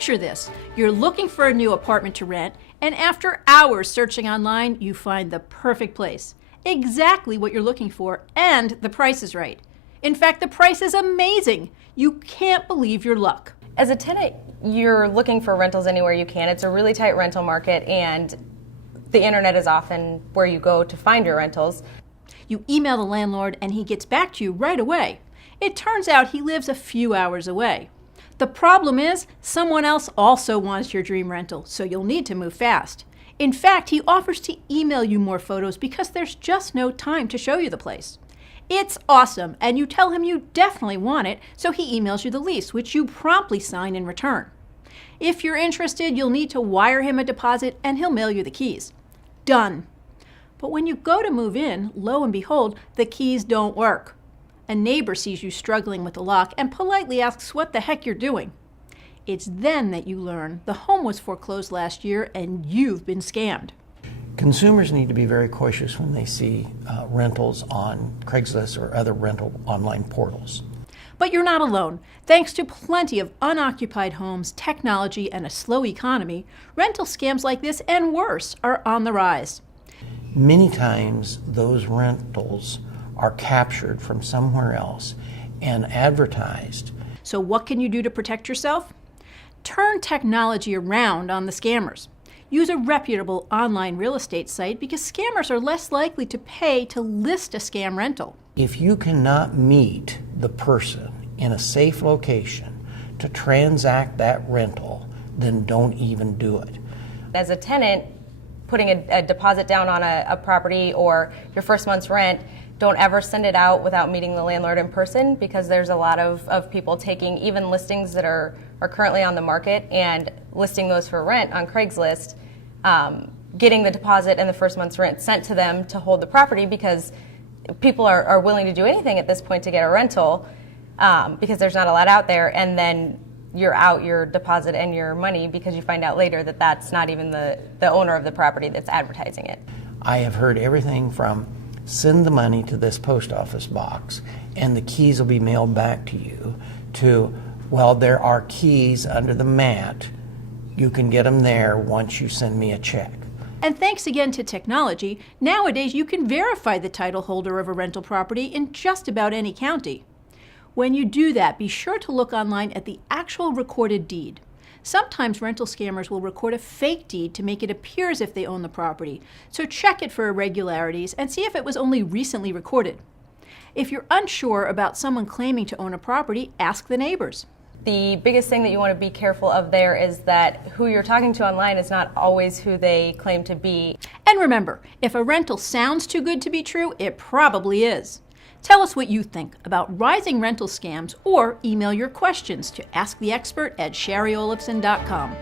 Picture this. You're looking for a new apartment to rent, and after hours searching online, you find the perfect place. Exactly what you're looking for, and the price is right. In fact, the price is amazing. You can't believe your luck. As a tenant, you're looking for rentals anywhere you can. It's a really tight rental market, and the internet is often where you go to find your rentals. You email the landlord, and he gets back to you right away. It turns out he lives a few hours away. The problem is, someone else also wants your dream rental, so you'll need to move fast. In fact, he offers to email you more photos because there's just no time to show you the place. It's awesome, and you tell him you definitely want it, so he emails you the lease, which you promptly sign in return. If you're interested, you'll need to wire him a deposit, and he'll mail you the keys. Done. But when you go to move in, lo and behold, the keys don't work. A neighbor sees you struggling with the lock and politely asks what the heck you're doing. It's then that you learn the home was foreclosed last year and you've been scammed. Consumers need to be very cautious when they see rentals on Craigslist or other rental online portals. But you're not alone. Thanks to plenty of unoccupied homes, technology, and a slow economy, rental scams like this and worse are on the rise. Many times those rentals are captured from somewhere else and advertised. So what can you do to protect yourself? Turn technology around on the scammers. Use a reputable online real estate site because scammers are less likely to pay to list a scam rental. If you cannot meet the person in a safe location to transact that rental, then don't even do it. As a tenant, putting a deposit down on a property or your first month's rent, don't ever send it out without meeting the landlord in person, because there's a lot of people taking even listings that are currently on the market and listing those for rent on Craigslist, getting the deposit and the first month's rent sent to them to hold the property, because people are willing to do anything at this point to get a rental, because there's not a lot out there, and then you're out your deposit and your money because you find out later that that's not even the owner of the property that's advertising it. I have heard everything from send the money to this post office box and the keys will be mailed back to you, to, well, there are keys under the mat. You can get them there once you send me a check. And thanks again to technology, nowadays you can verify the title holder of a rental property in just about any county. When you do that, be sure to look online at the actual recorded deed. Sometimes rental scammers will record a fake deed to make it appear as if they own the property, so check it for irregularities and see if it was only recently recorded. If you're unsure about someone claiming to own a property, ask the neighbors. The biggest thing that you want to be careful of there is that who you're talking to online is not always who they claim to be. And remember, if a rental sounds too good to be true, it probably is. Tell us what you think about rising rental scams, or email your questions to asktheexpert@shariolefson.com.